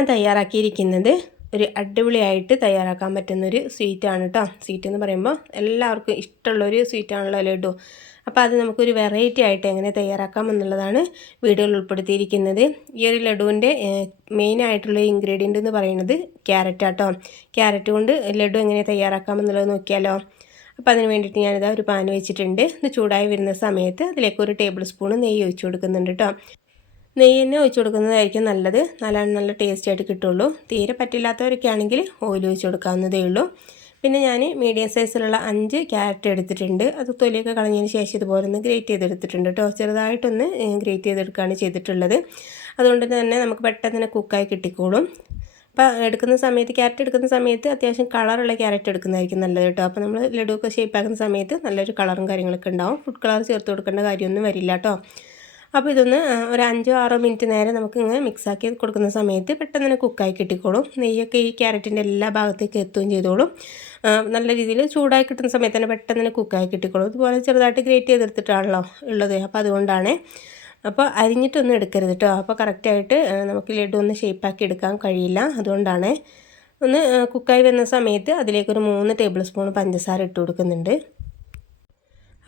ഞാൻ തയ്യാറാക്കിയിരിക്കുന്നത് ഒരു അടിപൊളിയായിട്ട് തയ്യാറാക്കാൻ പറ്റുന്നൊരു സ്വീറ്റാണ് കേട്ടോ. സ്വീറ്റ് എന്ന് പറയുമ്പോൾ എല്ലാവർക്കും ഇഷ്ടമുള്ളൊരു സ്വീറ്റാണല്ലോ ലഡു. അപ്പോൾ അത് നമുക്കൊരു വെറൈറ്റി ആയിട്ട് എങ്ങനെ തയ്യാറാക്കാം എന്നുള്ളതാണ് വീഡിയോയിൽ ഉൾപ്പെടുത്തിയിരിക്കുന്നത്. ഈ ഒരു ലഡുവിൻ്റെ മെയിനായിട്ടുള്ള ഇൻഗ്രീഡിയൻ്റ് എന്ന് പറയുന്നത് ക്യാരറ്റാട്ടോ. ക്യാരറ്റ് കൊണ്ട് ലഡു എങ്ങനെ തയ്യാറാക്കാം എന്നുള്ളത് നോക്കിയാലോ. അപ്പോൾ അതിന് വേണ്ടിയിട്ട് ഞാനിതാ ഒരു പാൻ വെച്ചിട്ടുണ്ട്. ഇത് ചൂടായി വരുന്ന സമയത്ത് അതിലേക്ക് ഒരു ടേബിൾ സ്പൂൺ നെയ്യ് ഒഴിച്ച് കൊടുക്കുന്നുണ്ട് കേട്ടോ. നെയ്യ് തന്നെ ഒഴിച്ച് കൊടുക്കുന്നതായിരിക്കും നല്ലത്. നല്ല ടേസ്റ്റ് ആയിട്ട് കിട്ടുള്ളൂ. തീരെ പറ്റില്ലാത്തവരൊക്കെ ആണെങ്കിൽ ഓയിൽ ഒഴിച്ച് കൊടുക്കാവുന്നതേ ഉള്ളൂ. പിന്നെ ഞാൻ മീഡിയം സൈസിലുള്ള 5 ക്യാരറ്റ് എടുത്തിട്ടുണ്ട്. അത് തൊലിയൊക്കെ കളഞ്ഞതിന് ശേഷം ഇതുപോലെ ഒന്ന് ഗ്രേറ്റ് ചെയ്തെടുത്തിട്ടുണ്ട് കേട്ടോ. ചെറുതായിട്ടൊന്ന് ഗ്രേറ്റ് ചെയ്തെടുക്കുകയാണ് ചെയ്തിട്ടുള്ളത്. അതുകൊണ്ട് തന്നെ നമുക്ക് പെട്ടെന്ന് തന്നെ കുക്കായി കിട്ടിക്കോളും. അപ്പോൾ എടുക്കുന്ന സമയത്ത് ക്യാരറ്റ് എടുക്കുന്ന സമയത്ത് അത്യാവശ്യം കളറുള്ള ക്യാരറ്റ് എടുക്കുന്നതായിരിക്കും നല്ലത് കേട്ടോ. അപ്പോൾ നമ്മൾ ലഡുവൊക്കെ ഷേപ്പാക്കുന്ന സമയത്ത് നല്ലൊരു കളറും കാര്യങ്ങളൊക്കെ ഉണ്ടാവും. ഫുഡ് കളർ ചേർത്ത് കൊടുക്കേണ്ട കാര്യമൊന്നും വരില്ല കേട്ടോ. അപ്പോൾ ഇതൊന്ന് ഒരു 5-6 മിനിറ്റ് നേരം നമുക്ക് ഇങ്ങനെ മിക്സാക്കി കൊടുക്കുന്ന സമയത്ത് പെട്ടെന്ന് തന്നെ കുക്കായി കിട്ടിക്കോളും. നെയ്യൊക്കെ ഈ ക്യാരറ്റിൻ്റെ എല്ലാ ഭാഗത്തേക്ക് എത്തുകയും ചെയ്തോളും. നല്ല രീതിയിൽ ചൂടായി കിട്ടുന്ന സമയത്ത് തന്നെ പെട്ടെന്ന് തന്നെ കുക്കായി കിട്ടിക്കോളും. ഇതുപോലെ ചെറുതായിട്ട് ഗ്രേറ്റ് ചെയ്തെടുത്തിട്ടാണല്ലോ ഉള്ളത്. അപ്പോൾ അതുകൊണ്ടാണ്. അപ്പോൾ അരിഞ്ഞിട്ടൊന്നും എടുക്കരുത് കേട്ടോ. അപ്പോൾ കറക്റ്റായിട്ട് നമുക്ക് ലഡു ഒന്ന് ഷേപ്പാക്കി എടുക്കാൻ കഴിയില്ല. അതുകൊണ്ടാണ്. ഒന്ന് കുക്കായി വരുന്ന സമയത്ത് അതിലേക്കൊരു 3 ടേബിൾ സ്പൂൺ പഞ്ചസാര ഇട്ട് കൊടുക്കുന്നുണ്ട്.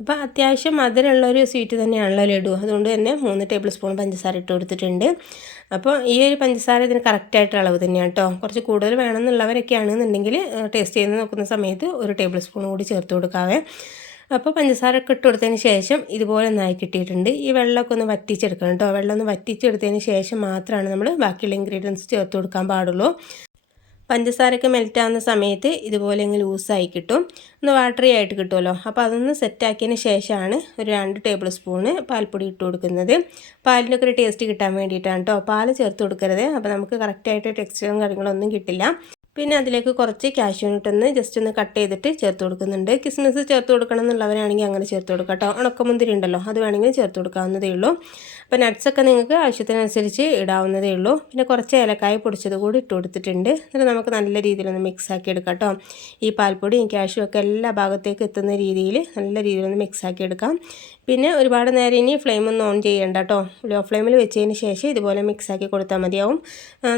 അപ്പോൾ അത്യാവശ്യം മധുരമുള്ളൊരു സ്വീറ്റ് തന്നെയാണല്ലോ ലഡു. അതുകൊണ്ട് തന്നെ 3 ടേബിൾ സ്പൂൺ പഞ്ചസാര ഇട്ട് കൊടുത്തിട്ടുണ്ട്. അപ്പോൾ ഈ ഒരു പഞ്ചസാര ഇതിന് കറക്റ്റായിട്ട് അളവ് തന്നെയാണ് കേട്ടോ. കുറച്ച് കൂടുതൽ വേണമെന്നുള്ളവരൊക്കെ ആണെന്നുണ്ടെങ്കിൽ ടേസ്റ്റ് ചെയ്ത് നോക്കുന്ന സമയത്ത് 1 ടേബിൾ സ്പൂൺ കൂടി ചേർത്ത് കൊടുക്കാവേ. അപ്പോൾ പഞ്ചസാര ഒക്കെ ഇട്ട് കൊടുത്തതിന് ശേഷം ഇതുപോലെ ഒന്നായി കിട്ടിയിട്ടുണ്ട്. ഈ വെള്ളമൊക്കെ ഒന്ന് വറ്റിച്ചെടുക്കണം കേട്ടോ. വെള്ളം ഒന്ന് വറ്റിച്ചെടുത്തതിന് ശേഷം മാത്രമാണ് നമ്മൾ ബാക്കിയുള്ള ഇൻഗ്രീഡിയൻസ് ചേർത്ത് കൊടുക്കാൻ പാടുള്ളൂ. പഞ്ചസാരയൊക്കെ മെൽറ്റാവുന്ന സമയത്ത് ഇതുപോലെ ഇങ്ങനെ ലൂസായി കിട്ടും. ഒന്ന് വാട്ടറി ആയിട്ട് കിട്ടുമല്ലോ. അപ്പോൾ അതൊന്ന് സെറ്റാക്കിയതിന് ശേഷമാണ് ഒരു 2 ടേബിൾ സ്പൂണ് പാൽപ്പൊടി ഇട്ട് കൊടുക്കുന്നത്. പാലിനൊക്കെ ഒരു ടേസ്റ്റ് കിട്ടാൻ വേണ്ടിയിട്ടാണ് കേട്ടോ. പാൽ ചേർത്ത് കൊടുക്കരുത്. അപ്പോൾ നമുക്ക് കറക്റ്റായിട്ട് ടെക്സ്ചറും കാര്യങ്ങളൊന്നും കിട്ടില്ല. പിന്നെ അതിലേക്ക് കുറച്ച് കാഷ്യൂനട്ടൊന്ന് ജസ്റ്റ് ഒന്ന് കട്ട് ചെയ്തിട്ട് ചേർത്ത് കൊടുക്കുന്നുണ്ട്. കിസ്മിസ് ചേർത്ത് കൊടുക്കണം എന്നുള്ളവരാണെങ്കിൽ അങ്ങനെ ചേർത്ത് കൊടുക്കാം കേട്ടോ. ഉണക്കമുന്തിരി ഉണ്ടല്ലോ, അത് വേണമെങ്കിൽ ചേർത്ത് കൊടുക്കാവുന്നതേ ഉള്ളൂ. അപ്പോൾ നട്ട്സൊക്കെ നിങ്ങൾക്ക് ആവശ്യത്തിനനുസരിച്ച് ഇടാവുന്നതേ ഉള്ളൂ. പിന്നെ കുറച്ച് ഏലക്കായ പൊടിച്ചത് കൂടി ഇട്ട് കൊടുത്തിട്ടുണ്ട്. എന്നിട്ട് നമുക്ക് നല്ല രീതിയിലൊന്ന് മിക്സാക്കി എടുക്കാം കേട്ടോ. ഈ പാൽപ്പൊടിയും കാഷ്യൂ ഒക്കെ എല്ലാ ഭാഗത്തേക്ക് എത്തുന്ന രീതിയിൽ നല്ല രീതിയിലൊന്ന് മിക്സാക്കി എടുക്കാം. പിന്നെ ഒരുപാട് നേരം ഇനി ഫ്ലെയിമൊന്നും ഓൺ ചെയ്യേണ്ട കേട്ടോ. ലോ ഫ്ലെയിമിൽ വെച്ചതിന് ശേഷം ഇതുപോലെ മിക്സാക്കി കൊടുത്താൽ മതിയാവും.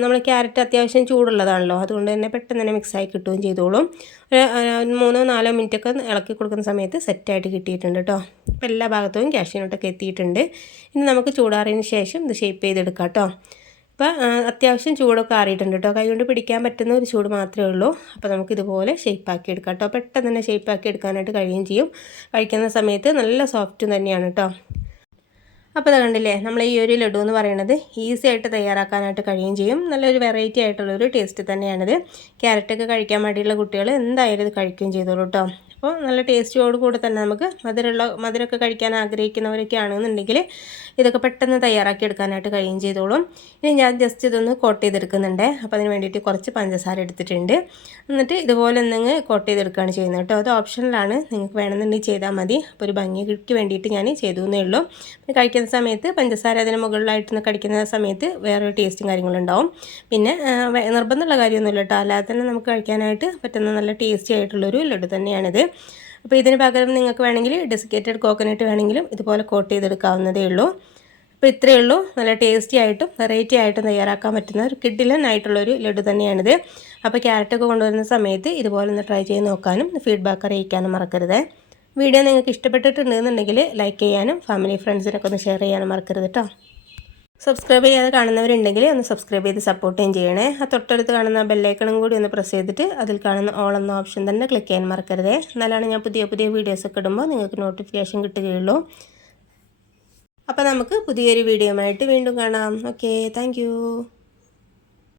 നമ്മൾ ക്യാരറ്റ് അത്യാവശ്യം ചൂടുള്ളതാണല്ലോ, അതുകൊണ്ട് തന്നെ പെട്ടെന്ന് തന്നെ മിക്സായി കിട്ടുകയും ചെയ്തോളും. ഒരു 3-4 മിനിറ്റൊക്കെ ഇളക്കി കൊടുക്കുന്ന സമയത്ത് സെറ്റായിട്ട് കിട്ടിയിട്ടുണ്ട് കേട്ടോ. അപ്പോൾ എല്ലാ ഭാഗത്തും കാഷ്യൂനട്ടൊക്കെ എത്തിയിട്ടുണ്ട്. ഇനി നമുക്ക് ചൂടാറിയതിന് ശേഷം ഇത് ഷേപ്പ് ചെയ്തെടുക്കാം കേട്ടോ. അപ്പോൾ അത്യാവശ്യം ചൂടൊക്കെ ആറിയിട്ടുണ്ട് കേട്ടോ. കൈ കൊണ്ട് പിടിക്കാൻ പറ്റുന്ന ഒരു ചൂട് മാത്രമേ ഉള്ളൂ. അപ്പോൾ നമുക്കിതുപോലെ ഷേപ്പാക്കി എടുക്കാം കേട്ടോ. പെട്ടെന്ന് തന്നെ ഷേപ്പാക്കി എടുക്കാനായിട്ട് കഴിയുകയും ചെയ്യും. കഴിക്കുന്ന സമയത്ത് നല്ല സോഫ്റ്റും തന്നെയാണ് കേട്ടോ. അപ്പോൾ അത് കണ്ടില്ലേ, നമ്മൾ ഈ ഒരു ലഡു എന്ന് പറയുന്നത് ഈസി ആയിട്ട് തയ്യാറാക്കാനായിട്ട് കഴിയുകയും ചെയ്യും. നല്ലൊരു വെറൈറ്റി ആയിട്ടുള്ളൊരു ടേസ്റ്റ് തന്നെയാണിത്. ക്യാരറ്റൊക്കെ കഴിക്കാൻ വേണ്ടിയുള്ള കുട്ടികൾ എന്തായാലും ഇത് കഴിക്കുകയും ചെയ്തോളൂ കേട്ടോ. അപ്പോൾ നല്ല ടേസ്റ്റിയോട് കൂടെ തന്നെ നമുക്ക് മധുരമൊക്കെ കഴിക്കാൻ ആഗ്രഹിക്കുന്നവരൊക്കെ ആണെന്നുണ്ടെങ്കിൽ ഇതൊക്കെ പെട്ടെന്ന് തയ്യാറാക്കി എടുക്കാനായിട്ട് കഴിയുകയും ചെയ്തോളും. ഇനി ഞാൻ ജസ്റ്റ് ഇതൊന്ന് കോട്ട് ചെയ്തെടുക്കുന്നുണ്ട്. അപ്പോൾ അതിന് വേണ്ടിയിട്ട് കുറച്ച് പഞ്ചസാര എടുത്തിട്ടുണ്ട്. എന്നിട്ട് ഇതുപോലെ ഒന്നങ്ങ് കോട്ട് ചെയ്തെടുക്കുകയാണ് ചെയ്യുന്നത് കേട്ടോ. അത് ഓപ്ഷനിലാണ്, നിങ്ങൾക്ക് വേണമെന്നുണ്ടെങ്കിൽ ചെയ്താൽ മതി. അപ്പോൾ ഒരു ഭംഗിക്ക് വേണ്ടിയിട്ട് ഞാൻ ചെയ്തു എന്നേ ഉള്ളൂ. പിന്നെ കഴിക്കുന്ന സമയത്ത് പഞ്ചസാര അതിന് മുകളിലായിട്ടൊന്ന് കടിക്കുന്ന സമയത്ത് വേറൊരു ടേസ്റ്റും കാര്യങ്ങളുണ്ടാവും. പിന്നെ നിർബന്ധമുള്ള കാര്യമൊന്നുമില്ല കേട്ടോ. അല്ലാതെ തന്നെ നമുക്ക് കഴിക്കാനായിട്ട് പറ്റുന്ന നല്ല ടേസ്റ്റി ആയിട്ടുള്ളൊരു ലഡു തന്നെയാണിത്. അപ്പോൾ ഇതിന് പകരം നിങ്ങൾക്ക് വേണമെങ്കിൽ ഡെസിക്കേറ്റഡ് കോക്കനട്ട് വേണമെങ്കിലും ഇതുപോലെ കോട്ട് ചെയ്തെടുക്കാവുന്നതേ ഉള്ളൂ. അപ്പോൾ ഇത്രയേ ഉള്ളൂ. നല്ല ടേസ്റ്റി ആയിട്ടും വെറൈറ്റി ആയിട്ടും തയ്യാറാക്കാൻ പറ്റുന്ന ഒരു കിഡിലൻ ആയിട്ടുള്ളൊരു ലഡു തന്നെയാണിത്. അപ്പോൾ ക്യാരറ്റൊക്കെ കൊണ്ടുവരുന്ന സമയത്ത് ഇതുപോലെ ഒന്ന് ട്രൈ ചെയ്ത് നോക്കാനും ഫീഡ്ബാക്ക് അറിയിക്കാനും മറക്കരുത്. വീഡിയോ നിങ്ങൾക്ക് ഇഷ്ടപ്പെട്ടിട്ടുണ്ടെന്നുണ്ടെങ്കിൽ ലൈക്ക് ചെയ്യാനും ഫാമിലി ഫ്രണ്ട്സിനൊക്കെ ഒന്ന് ഷെയർ ചെയ്യാനും മറക്കരുത് കേട്ടോ. സബ്സ്ക്രൈബ് ചെയ്യാതെ കാണുന്നവരുണ്ടെങ്കിൽ ഒന്ന് സബ്സ്ക്രൈബ് ചെയ്ത് സപ്പോർട്ടും ചെയ്യണേ. ആ തൊട്ടടുത്ത് കാണുന്ന ബെല്ലൈക്കണും കൂടി ഒന്ന് പ്രസ് ചെയ്തിട്ട് അതിൽ കാണുന്ന ഓൾ എന്ന ഓപ്ഷൻ തന്നെ ക്ലിക്ക് ചെയ്യാൻ മറക്കരുതേ. എന്നാലാണ് ഞാൻ പുതിയ വീഡിയോസൊക്കെ ഇടുമ്പോൾ നിങ്ങൾക്ക് നോട്ടിഫിക്കേഷൻ കിട്ടുകയുള്ളൂ. അപ്പോൾ നമുക്ക് പുതിയൊരു വീഡിയോ ആയിട്ട് വീണ്ടും കാണാം. Okay, thank